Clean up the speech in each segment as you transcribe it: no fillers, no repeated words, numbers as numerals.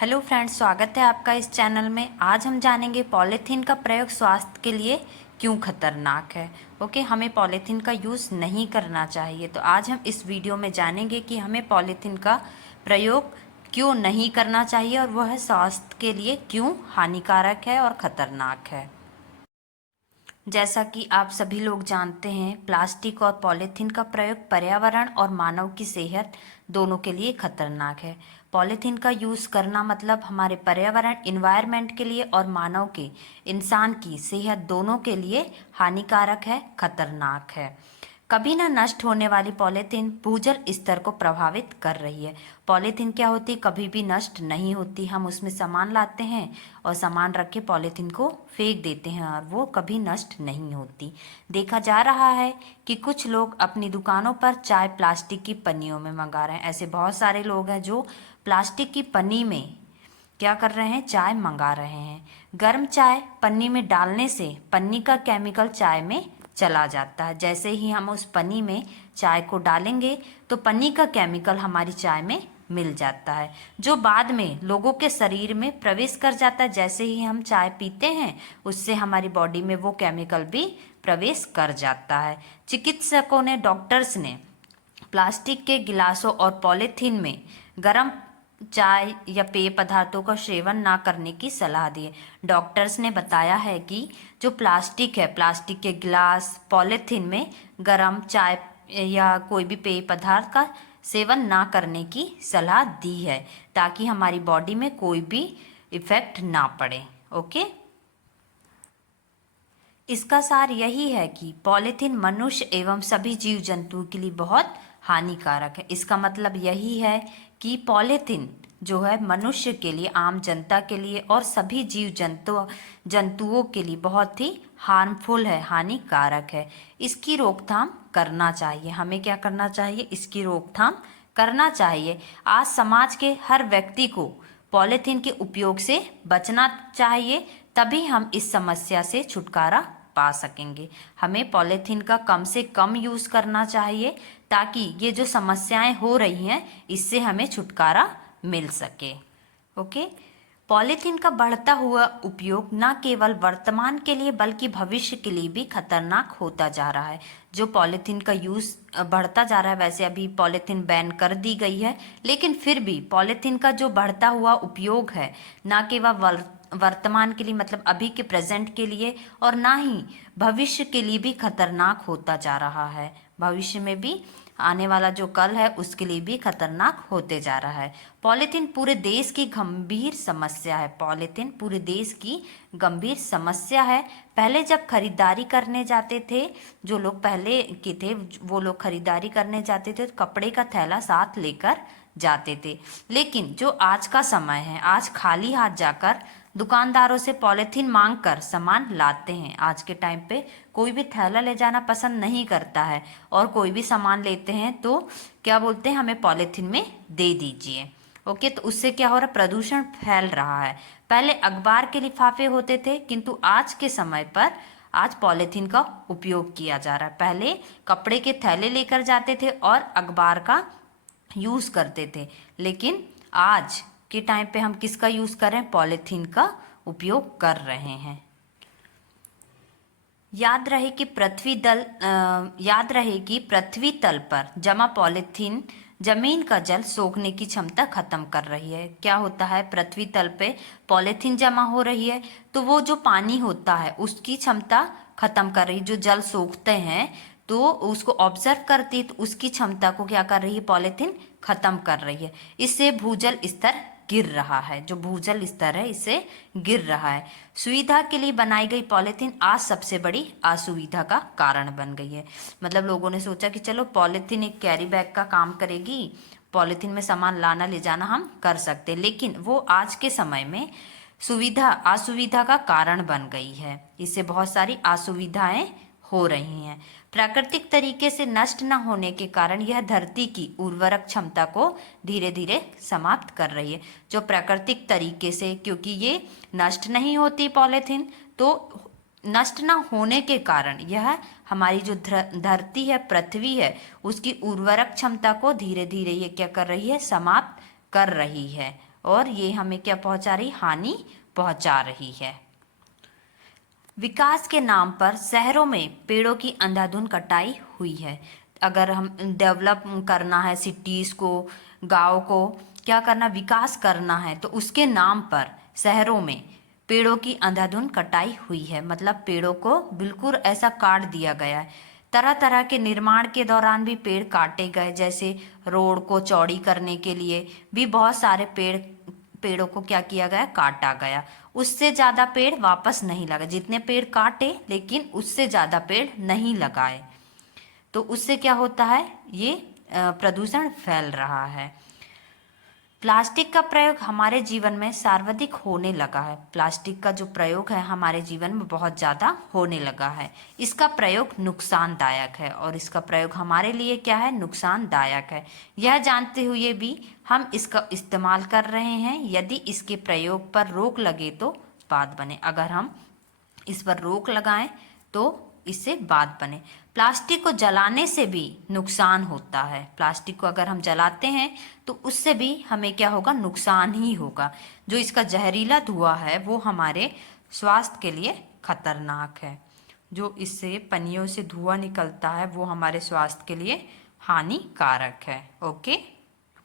Hello friends, स्वागत है आपका इस चैनल में। आज हम जानेंगे पॉलीथीन का प्रयोग स्वास्थ्य के लिए क्यों खतरनाक है। ओके, हमें पॉलीथीन का यूज़ नहीं करना चाहिए। तो आज हम इस वीडियो में जानेंगे कि हमें पॉलीथीन का प्रयोग क्यों नहीं करना चाहिए और वह स्वास्थ्य के लिए क्यों हानिकारक है और ख़तरनाक है। जैसा कि आप सभी लोग जानते हैं, प्लास्टिक और पॉलीथीन का प्रयोग पर्यावरण और मानव की सेहत दोनों के लिए खतरनाक है। पॉलीथीन का यूज़ करना मतलब हमारे पर्यावरण इन्वायरमेंट के लिए और मानव के इंसान की सेहत दोनों के लिए हानिकारक है, खतरनाक है। कभी न नष्ट होने वाली पॉलीथीन भूजल स्तर को प्रभावित कर रही है। पॉलीथीन क्या होती, कभी भी नष्ट नहीं होती। हम उसमें सामान लाते हैं और सामान रख के पॉलीथीन को फेंक देते हैं और वो कभी नष्ट नहीं होती। देखा जा रहा है कि कुछ लोग अपनी दुकानों पर चाय प्लास्टिक की पन्नियों में मंगा रहे हैं। ऐसे बहुत सारे लोग हैं जो प्लास्टिक की पन्नी में क्या कर रहे हैं, चाय मंगा रहे हैं। गर्म चाय पन्नी में डालने से पन्नी का केमिकल चाय में चला जाता है। जैसे ही हम उस पन्नी में चाय को डालेंगे तो पन्नी का केमिकल हमारी चाय में मिल जाता है, जो बाद में लोगों के शरीर में प्रवेश कर जाता है। जैसे ही हम चाय पीते हैं उससे हमारी बॉडी में वो केमिकल भी प्रवेश कर जाता है। चिकित्सकों ने, डॉक्टर्स ने प्लास्टिक के गिलासों और पॉलीथीन में गर्म चाय या पेय पदार्थों का सेवन ना करने की सलाह दी है। डॉक्टर्स ने बताया है कि जो प्लास्टिक है, प्लास्टिक के गिलास, पॉलीथीन में गर्म चाय या कोई भी पेय पदार्थ का सेवन ना करने की सलाह दी है, ताकि हमारी बॉडी में कोई भी इफेक्ट ना पड़े। ओके, इसका सार यही है कि पॉलीथीन मनुष्य एवं सभी जीव जंतुओं के लिए बहुत हानिकारक है। इसका मतलब यही है कि पॉलीथीन जो है मनुष्य के लिए, आम जनता के लिए और सभी जीव जंतुओं के लिए बहुत ही हार्मफुल है, हानिकारक है। इसकी रोकथाम करना चाहिए। हमें क्या करना चाहिए, इसकी रोकथाम करना चाहिए। आज समाज के हर व्यक्ति को पॉलीथीन के उपयोग से बचना चाहिए, तभी हम इस समस्या से छुटकारा पा सकेंगे। हमें पॉलीथीन का कम से कम यूज़ करना चाहिए, ताकि ये जो समस्याएं हो रही हैं इससे हमें छुटकारा मिल सके। ओके, पॉलीथीन का बढ़ता हुआ उपयोग न केवल वर्तमान के लिए बल्कि भविष्य के लिए भी खतरनाक होता जा रहा है। जो पॉलीथीन का यूज़ बढ़ता जा रहा है, वैसे अभी पॉलीथीन बैन कर दी गई है, लेकिन फिर भी पॉलीथीन का जो बढ़ता हुआ उपयोग है, न केवल वर्तमान के लिए मतलब अभी के प्रेजेंट के लिए और ना ही भविष्य के लिए भी खतरनाक होता जा रहा है। भविष्य में भी आने वाला जो कल है उसके लिए भी खतरनाक होते जा रहा है। पॉलीथीन पूरे देश की गंभीर समस्या है। पॉलीथीन पूरे देश की गंभीर समस्या है। पहले जब खरीदारी करने जाते थे, जो लोग पहले के थे वो लोग खरीदारी करने जाते थे तो कपड़े का थैला साथ लेकर जाते थे, लेकिन जो आज का समय है, आज खाली हाथ जाकर दुकानदारों से पॉलीथीन मांग कर सामान लाते हैं। आज के टाइम पे कोई भी थैला ले जाना पसंद नहीं करता है और कोई भी सामान लेते हैं तो क्या बोलते हैं, हमें पॉलीथीन में दे दीजिए। ओके, तो उससे क्या हो रहा है, प्रदूषण फैल रहा है। पहले अखबार के लिफाफे होते थे, किंतु आज के समय पर आज पॉलीथीन का उपयोग किया जा रहा है। पहले कपड़े के थैले लेकर जाते थे और अखबार का यूज़ करते थे, लेकिन आज के टाइम पे हम किसका यूज़ कर रहे हैं, पॉलीथीन का उपयोग कर रहे हैं। याद रहे कि पृथ्वी तल पर जमा पॉलीथीन जमीन का जल सोखने की क्षमता खत्म कर रही है। क्या होता है, पृथ्वी तल पे पॉलीथीन जमा हो रही है तो वो जो पानी होता है उसकी क्षमता खत्म कर रही है। जो जल सोखते हैं तो उसको ऑब्जर्व करती है, तो उसकी क्षमता को क्या कर रही है, पॉलीथीन खत्म कर रही है। इससे भूजल स्तर गिर रहा है। जो भूजल स्तर है इससे गिर रहा है। सुविधा के लिए बनाई गई पॉलीथीन आज सबसे बड़ी असुविधा का कारण बन गई है। मतलब लोगों ने सोचा कि चलो पॉलीथीन एक कैरी बैग का काम करेगी, पॉलीथीन में सामान लाना ले जाना हम कर सकते, लेकिन वो आज के समय में असुविधा का कारण बन गई है। इससे बहुत सारी असुविधाएं हो रही हैं। प्राकृतिक तरीके से नष्ट न होने के कारण यह धरती की उर्वरक क्षमता को धीरे धीरे समाप्त कर रही है। जो प्राकृतिक तरीके से, क्योंकि ये नष्ट नहीं होती पॉलीथीन, तो नष्ट न होने के कारण यह हमारी जो धरती है, पृथ्वी है, उसकी उर्वरक क्षमता को धीरे धीरे ये क्या कर रही है, समाप्त कर रही है। और ये हमें क्या पहुंचा रही, हानि पहुंचा रही है। विकास के नाम पर शहरों में पेड़ों की अंधाधुंध कटाई हुई है। अगर हम डेवलप करना है सिटीज़ को, गांव को, क्या करना, विकास करना है, तो उसके नाम पर शहरों में पेड़ों की अंधाधुंध कटाई हुई है। मतलब पेड़ों को बिल्कुल ऐसा काट दिया गया है। तरह तरह के निर्माण के दौरान भी पेड़ काटे गए, जैसे रोड को चौड़ी करने के लिए भी बहुत सारे पेड़ों को क्या किया गया, काटा गया। उससे ज़्यादा पेड़ वापस नहीं लगा, जितने पेड़ काटे लेकिन उससे ज़्यादा पेड़ नहीं लगाए। तो उससे क्या होता है, ये प्रदूषण फैल रहा है। प्लास्टिक का प्रयोग हमारे जीवन में सर्वाधिक होने लगा है। प्लास्टिक का जो प्रयोग है हमारे जीवन में बहुत ज़्यादा होने लगा है। इसका प्रयोग नुकसानदायक है और इसका प्रयोग हमारे लिए क्या है, नुकसानदायक है। यह जानते हुए भी हम इसका इस्तेमाल कर रहे हैं। यदि इसके प्रयोग पर रोक लगे तो बात बने। अगर हम इस पर रोक लगाएं तो इससे बात बने। प्लास्टिक को जलाने से भी नुकसान होता है। प्लास्टिक को अगर हम जलाते हैं तो उससे भी हमें क्या होगा, नुकसान ही होगा। जो इसका जहरीला धुआं है वो हमारे स्वास्थ्य के लिए खतरनाक है। जो इससे पन्नियों से धुआं निकलता है वो हमारे स्वास्थ्य के लिए हानिकारक है। ओके,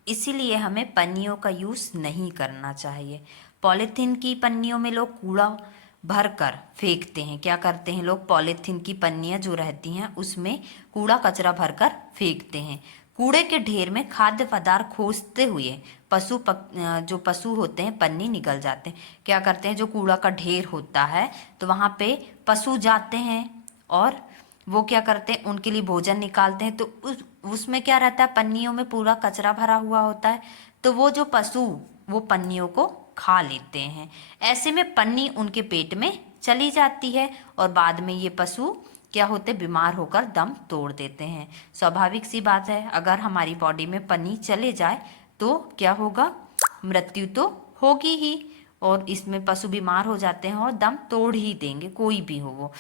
इसीलिए हमें पन्नियों का यूज़ नहीं करना चाहिए। पॉलीथीन की पन्नियों में लोग कूड़ा भर कर फेंकते हैं। क्या करते हैं लोग, पॉलीथीन की पन्नियाँ जो रहती हैं उसमें कूड़ा कचरा भर कर फेंकते हैं। कूड़े के ढेर में खाद्य पदार्थ खोजते हुए जो पशु होते हैं पन्नी निगल जाते हैं। क्या करते हैं, जो कूड़ा का ढेर होता है तो वहाँ पे पशु जाते हैं और वो क्या करते हैं, उनके लिए भोजन निकालते हैं। तो उसमें क्या रहता है, पन्नियों में पूरा कचरा भरा हुआ होता है। तो वो जो पशु वो पन्नियों को खा लेते हैं। ऐसे में पन्नी उनके पेट में चली जाती है और बाद में ये पशु क्या होते, बीमार होकर दम तोड़ देते हैं। स्वाभाविक सी बात है, अगर हमारी बॉडी में पन्नी चले जाए तो क्या होगा, मृत्यु तो होगी ही। और इसमें पशु बीमार हो जाते हैं और दम तोड़ ही देंगे, कोई भी हो वो।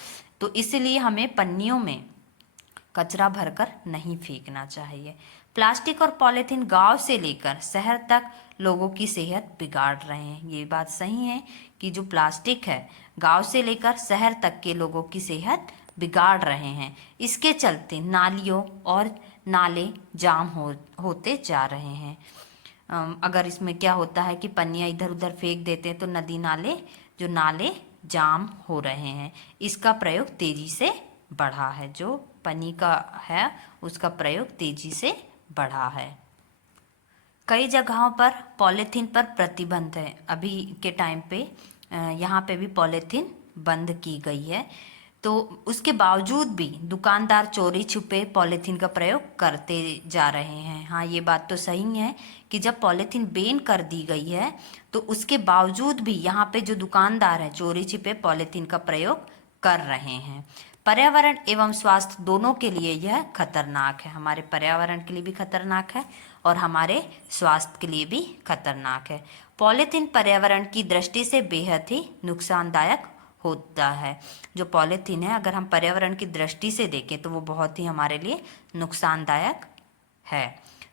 तो इसलिए हमें पन्नियों में कचरा भरकर नहीं फेंकना चाहिए। प्लास्टिक और पॉलीथीन गांव से लेकर शहर तक लोगों की सेहत बिगाड़ रहे हैं। ये बात सही है कि जो प्लास्टिक है गांव से लेकर शहर तक के लोगों की सेहत बिगाड़ रहे हैं। इसके चलते नालियों और नाले जाम होते जा रहे हैं। अगर इसमें क्या होता है कि पन्नियाँ इधर उधर फेंक देते हैं तो नदी नाले जाम हो रहे हैं। इसका प्रयोग तेजी से बढ़ा है। जो पन्नी का है उसका प्रयोग तेजी से बढ़ा है। कई जगहों पर पॉलीथीन पर प्रतिबंध है। अभी के टाइम पे यहाँ पे भी पॉलीथीन बंद की गई है। तो उसके बावजूद भी दुकानदार चोरी छुपे पॉलीथीन का प्रयोग करते जा रहे हैं। हाँ, ये बात तो सही है कि जब पॉलीथीन बैन कर दी गई है तो उसके बावजूद भी यहाँ पे जो दुकानदार हैं चोरी छिपे पॉलीथीन का प्रयोग कर रहे हैं। पर्यावरण एवं स्वास्थ्य दोनों के लिए यह खतरनाक है। हमारे पर्यावरण के लिए भी खतरनाक है और हमारे स्वास्थ्य के लिए भी खतरनाक है। पॉलीथीन पर्यावरण की दृष्टि से बेहद ही नुकसानदायक होता है। जो पॉलीथीन है अगर हम पर्यावरण की दृष्टि से देखें तो वो बहुत ही हमारे लिए नुकसानदायक है।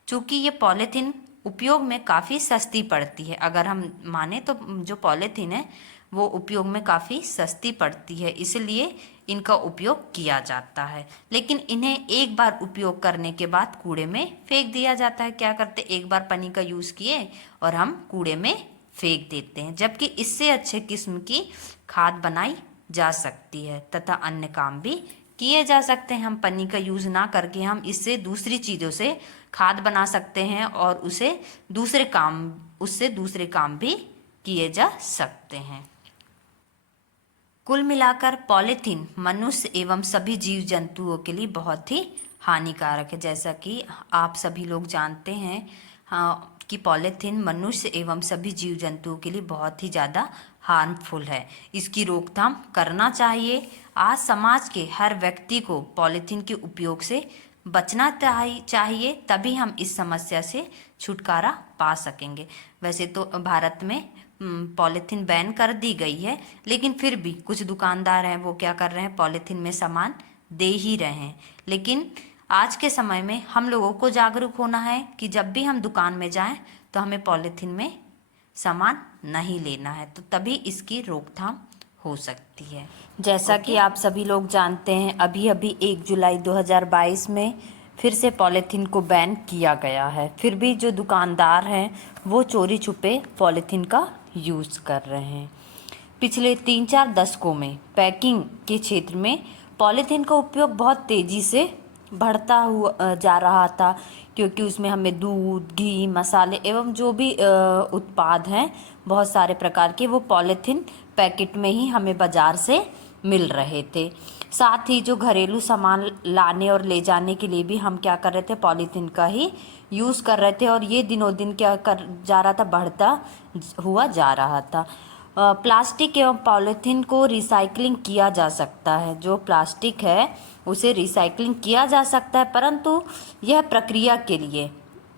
चूँकि ये पॉलीथीन उपयोग में काफ़ी सस्ती पड़ती है। अगर हम माने तो जो पॉलीथीन है वो उपयोग में काफ़ी सस्ती पड़ती है, इसलिए इनका उपयोग किया जाता है। लेकिन इन्हें एक बार उपयोग करने के बाद कूड़े में फेंक दिया जाता है। क्या करते, एक बार पन्नी का यूज़ किए और हम कूड़े में फेंक देते हैं। जबकि इससे अच्छे किस्म की खाद बनाई जा सकती है तथा अन्य काम भी किए जा सकते हैं। हम पन्नी का यूज़ ना करके हम इससे दूसरी चीज़ों से खाद बना सकते हैं और उससे दूसरे काम भी किए जा सकते हैं। कुल मिलाकर पॉलीथीन मनुष्य एवं सभी जीव जंतुओं के लिए बहुत ही हानिकारक है। जैसा कि आप सभी लोग जानते हैं हाँ, कि पॉलीथीन मनुष्य एवं सभी जीव जंतुओं के लिए बहुत ही ज़्यादा हार्मफुल है। इसकी रोकथाम करना चाहिए। आज समाज के हर व्यक्ति को पॉलीथीन के उपयोग से बचना चाहिए, तभी हम इस समस्या से छुटकारा पा सकेंगे। वैसे तो भारत में पॉलीथीन बैन कर दी गई है, लेकिन फिर भी कुछ दुकानदार हैं वो क्या कर रहे हैं, पॉलीथीन में सामान दे ही रहे हैं। लेकिन आज के समय में हम लोगों को जागरूक होना है कि जब भी हम दुकान में जाएं तो हमें पॉलीथीन में सामान नहीं लेना है, तो तभी इसकी रोकथाम हो सकती है। जैसा कि आप सभी लोग जानते हैं, अभी अभी 1 जुलाई 2022 में फिर से पॉलीथीन को बैन किया गया है। फिर भी जो दुकानदार हैं वो चोरी छुपे पॉलीथीन का यूज़ कर रहे हैं। पिछले 3-4 दशकों में पैकिंग के क्षेत्र में पॉलीथीन का उपयोग बहुत तेज़ी से बढ़ता हुआ जा रहा था, क्योंकि उसमें हमें दूध, घी, मसाले एवं जो भी उत्पाद हैं बहुत सारे प्रकार के, वो पॉलीथीन पैकेट में ही हमें बाज़ार से मिल रहे थे। साथ ही जो घरेलू सामान लाने और ले जाने के लिए भी हम क्या कर रहे थे, पॉलीथीन का ही यूज़ कर रहे थे, और ये दिनों दिन क्या कर जा रहा था, बढ़ता हुआ जा रहा था। प्लास्टिक एवं पॉलीथीन को रिसाइकलिंग किया जा सकता है। जो प्लास्टिक है उसे रिसाइकलिंग किया जा सकता है, परंतु यह प्रक्रिया के लिए,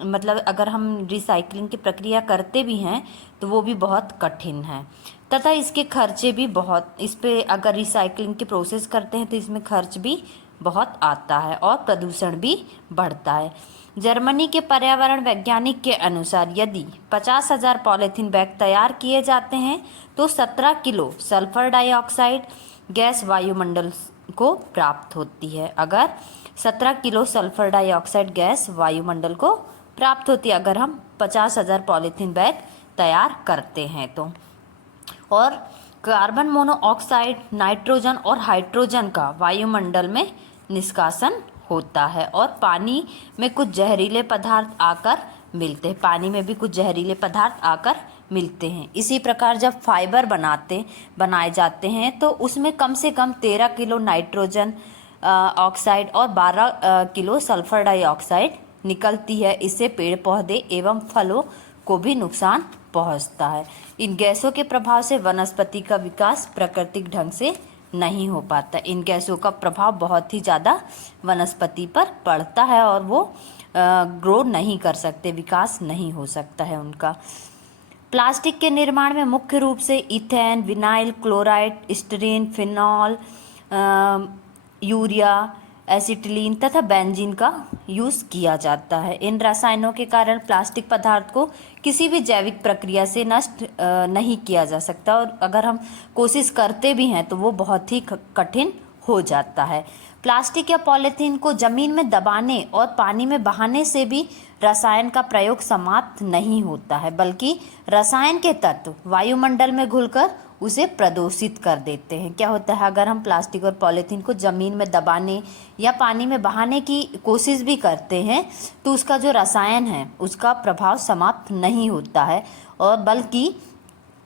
मतलब अगर हम रिसाइकलिंग की प्रक्रिया करते भी हैं तो वो भी बहुत कठिन है, तथा इसके खर्चे भी बहुत, इस पे अगर रिसाइकलिंग की प्रोसेस करते हैं तो इसमें खर्च भी बहुत आता है और प्रदूषण भी बढ़ता है। जर्मनी के पर्यावरण वैज्ञानिक के अनुसार यदि 50,000 पॉलीथीन बैग तैयार किए जाते हैं तो 17 किलो सल्फर डाइऑक्साइड गैस वायुमंडल को प्राप्त होती है। अगर 17 किलो सल्फर डाइऑक्साइड गैस वायुमंडल को प्राप्त होती है, अगर हम 50,000 पॉलीथीन बैग तैयार करते हैं तो। और कार्बन मोनोऑक्साइड, नाइट्रोजन और हाइड्रोजन का वायुमंडल में निष्कासन होता है, और पानी में कुछ जहरीले पदार्थ आकर मिलते हैं, पानी में भी कुछ जहरीले पदार्थ आकर मिलते हैं। इसी प्रकार जब फाइबर बनाए जाते हैं तो उसमें कम से कम 13 किलो नाइट्रोजन ऑक्साइड और 12 किलो सल्फर डाइऑक्साइड निकलती है। इससे पेड़ पौधे एवं फलों को भी नुकसान पहुंचता है। इन गैसों के प्रभाव से वनस्पति का विकास प्राकृतिक ढंग से नहीं हो पाता। इन गैसों का प्रभाव बहुत ही ज़्यादा वनस्पति पर पड़ता है और वो ग्रो नहीं कर सकते, विकास नहीं हो सकता है उनका। प्लास्टिक के निर्माण में मुख्य रूप से ethane, vinyl chloride, styrene, phenol, urea, acetylene तथा बेंजीन का यूज़ किया जाता है। इन रसायनों के कारण प्लास्टिक पदार्थ को किसी भी जैविक प्रक्रिया से नष्ट नहीं किया जा सकता, और अगर हम कोशिश करते भी हैं तो वो बहुत ही कठिन हो जाता है। प्लास्टिक या पॉलीथीन को जमीन में दबाने और पानी में बहाने से भी रसायन का प्रयोग समाप्त नहीं होता है, बल्कि रसायन के तत्व वायुमंडल में घुलकर उसे प्रदूषित कर देते हैं। क्या होता है, अगर हम प्लास्टिक और पॉलीथीन को ज़मीन में दबाने या पानी में बहाने की कोशिश भी करते हैं तो उसका जो रसायन है उसका प्रभाव समाप्त नहीं होता है, और बल्कि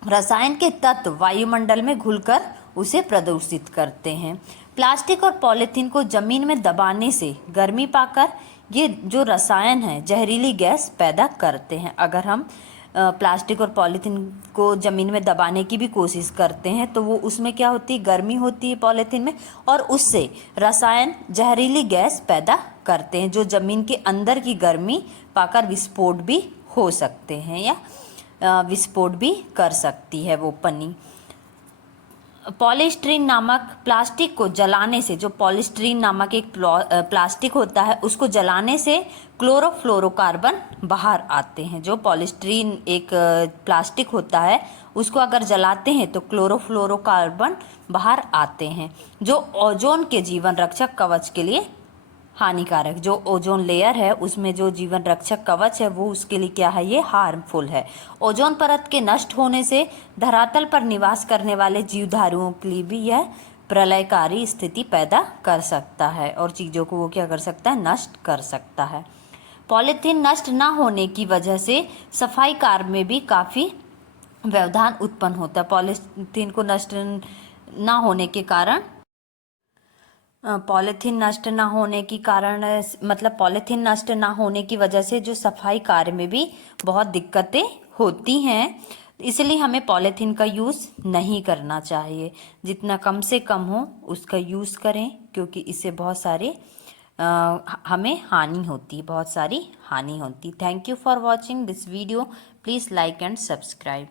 रसायन के तत्व वायुमंडल में घुलकर उसे प्रदूषित करते हैं। प्लास्टिक और पॉलीथीन को ज़मीन में दबाने से गर्मी पाकर ये जो रसायन है जहरीली गैस पैदा करते हैं। अगर हम प्लास्टिक और पॉलीथीन को ज़मीन में दबाने की भी कोशिश करते हैं तो वो उसमें क्या होती है, गर्मी होती है पॉलीथीन में, और उससे रसायन जहरीली गैस पैदा करते हैं जो ज़मीन के अंदर की गर्मी पाकर विस्फोट भी हो सकते हैं या विस्फोट भी कर सकती है वो पन्नी। पॉलीस्टीरीन नामक प्लास्टिक को जलाने से, जो पॉलीस्टीरीन नामक एक प्लास्टिक होता है उसको जलाने से क्लोरोफ्लोरोकार्बन बाहर आते हैं। जो पॉलीस्टीरीन एक प्लास्टिक होता है उसको अगर जलाते हैं तो क्लोरोफ्लोरोकार्बन बाहर आते हैं, जो ओजोन के जीवन रक्षक कवच के लिए हानिकारक, जो ओजोन लेयर है उसमें जो जीवन रक्षक कवच है वो उसके लिए क्या है, ये हार्मफुल है। ओजोन परत के नष्ट होने से धरातल पर निवास करने वाले जीवधारुओं के लिए भी यह प्रलयकारी स्थिति पैदा कर सकता है, और चीज़ों को वो क्या कर सकता है, नष्ट कर सकता है। पॉलीथीन नष्ट ना होने की वजह से सफाई कार्य में भी काफ़ी व्यवधान उत्पन्न होता है। पॉलीथीन को नष्ट ना होने के कारण पॉलीथीन नष्ट ना होने की कारण मतलब पॉलीथीन नष्ट ना होने की वजह से जो सफाई कार्य में भी बहुत दिक्कतें होती हैं, इसलिए हमें पॉलीथीन का यूज़ नहीं करना चाहिए। जितना कम से कम हो उसका यूज़ करें, क्योंकि इससे बहुत सारे हमें हानि होती है, बहुत सारी हानि होती। Thank you for watching this video. Please like and subscribe.